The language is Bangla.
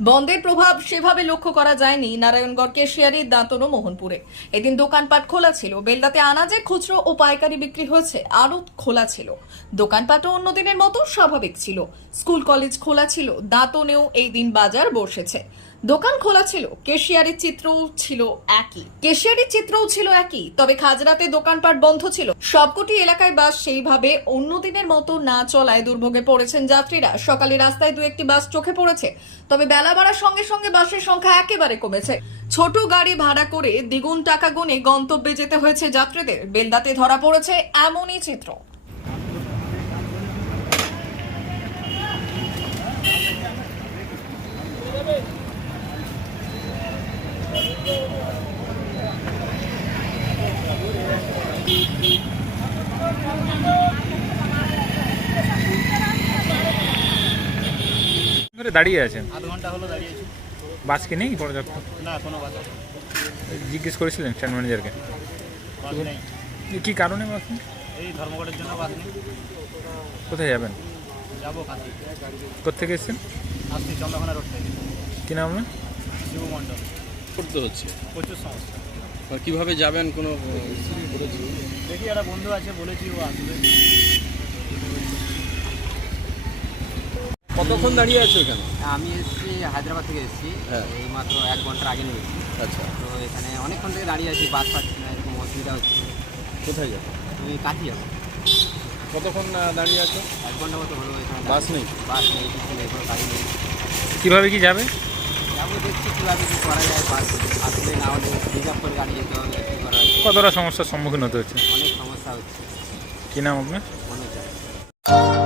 বন্ধের প্রভাব সেভাবে লক্ষ্য করা যায়নি নারায়ণগড় কেশিয়ারির দাঁতন ও মোহনপুরে। এদিন দোকানপাট খোলা ছিল। বেলদাতে আনাজের খুচরো ও পাইকারি বিক্রি হয়েছে। আড়ত খোলা ছিল। দোকানপাটও অন্য দিনের মতো স্বাভাবিক ছিল। স্কুল কলেজ খোলা ছিল। দাঁতনেও এই দিন বাজার বসেছে। দোকান খোলা ছিল। কেশিয়ারির চিত্রও ছিল একই। কেশিয়ারির চিত্রও ছিল একই। তবে খাজরাতে দোকানপাট বন্ধ ছিল। সবকটি এলাকায় বাস সেইভাবে অন্য দিনের মতো না চলায় দুর্ভোগে পড়েছেন যাত্রীরা। সকালে রাস্তায় দু একটি বাস চোখে পড়েছে। তবে বেলা বাড়ার সঙ্গে সঙ্গে বাসের সংখ্যা একেবারে কমেছে। ছোট গাড়ি ভাড়া করে দ্বিগুণ টাকা গুনে গন্তব্যে যেতে হয়েছে যাত্রীদের। বেলদাতে ধরা পড়েছে এমনই চিত্র। ধরে দাঁড়িয়ে আছেন? আধ ঘণ্টা হলো দাঁড়িয়েছি। বাস কি নেই পর্যাপ্ত? না কোনো বাস জিজ্ঞেস করেছিলেন স্ট্যান্ড ম্যানেজারকে? বাস নেই। কি কারণে বাস নেই? এই ধর্মঘটের জন্য বাস নেই। কোথায় যাবেন? যাব কাঁথি। কোথেকে এসেছেন? আসছি চন্দ্রকোনা রোড থেকে। কি নাম আপনার? শিব মণ্ডল করতে হচ্ছে। প্রচুর সমস্যা। কীভাবে যাবেন কোনো দেখি একটা বন্ধু আছে বলেছি ও আসবে। কতক্ষণ দাঁড়িয়ে আছো এখানে? আমি এসেছি হায়দ্রাবাদ থেকে এসেছি। হ্যাঁ। এই মাত্র এক ঘণ্টার আগে নেমেছি আচ্ছা। তো এখানে অনেকক্ষণ থেকে দাঁড়িয়ে আছি বাস পাচ্ছি না এরকম অসুবিধা হচ্ছে। কোথায় যাব? তুমি কাঠি যাব। কতক্ষণ দাঁড়িয়ে আছো? এক ঘণ্টা মতো হলো এখানে বাস নেই? বাস নেই কিছু নেই কোনো গাড়ি নেই। কীভাবে কি যাবে? যাব দেখছি কীভাবে কী করা যায় বাস আসলে না হলে রিজার্ভ করে গাড়ি যেতে হবে কী করা কতটা সমস্যার সম্মুখীন হতে হচ্ছে? অনেক সমস্যা হচ্ছে। কি নাম আপনার? মনে হচ্ছে